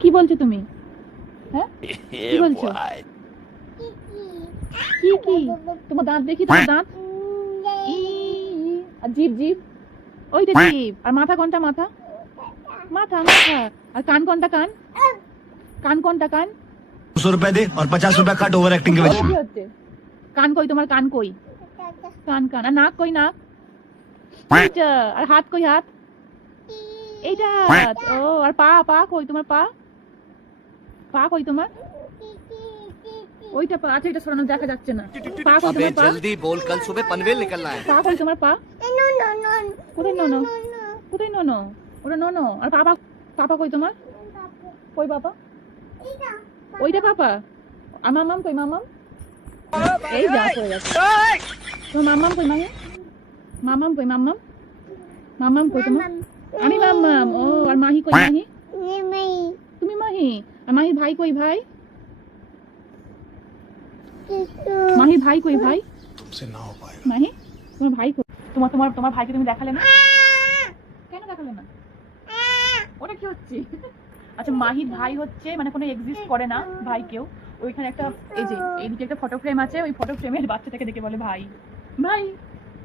কি বলছো তুমি? হ্যাঁ কি বলছো? কি কি? তোমার দাঁত দেখি, তোমার দাঁত। ই আর জিভ জিভ, ওইটা জিভ। আর মাথা কোনটা? মাথা মাথা মাথা। আর কান কোনটা? কান কান কোনটা? কান 100 रुपए दे और 50 रुपए कट ओवर एक्टिंग के वजह কি হচ্ছে? কান কই তোমার? কান কই? কান কান। আর নাক কই? নাক এইটা। আর হাত কই? হাত এইটা হাত। ও আর পা পা কই তোমার? পা পা কই তোমার? ওইটা পা। আচ্ছা এটা সরানো দেখা যাচ্ছে না। পা কই তোমার? পা जल्दी बोल कल सुबह पनवेल निकलना है পা কই তোমার? পা কোথায়? নো নো কোথায়? নো নো, ওটা নো নো। আর পাপা পাপা কই তোমার? কই পাপা? ওইটা পাপা। আর মামাম কই? মামাম এই যা পড়ে যাচ্ছে। তোমার মামাম কই? মাহি মামাম কই? মামাম মামাম কই তোমার? আমি মামাম। ও আর মাহি কই? মাহি তুমি মাহি। আর মাহির ভাই কই? ভাই মাহির ভাই কই? ভাই तुमसे ना हो पाएगा মাহি তোমার ভাই কই? তোমার তোমার তোমার ভাইকে তুমি দেখালে না কেন? দেখালে না? ওটা কি হচ্ছে? আচ্ছা মাহির ভাই হচ্ছে মানে কোনো এক্সিস্ট করে না ভাই কেউ। ওইখানে একটা এই যে এইদিকে একটা ফটো ফ্রেম আছে, ওই ফটো ফ্রেমের বাচ্চাটাকে দেখে বলে ভাই। ভাই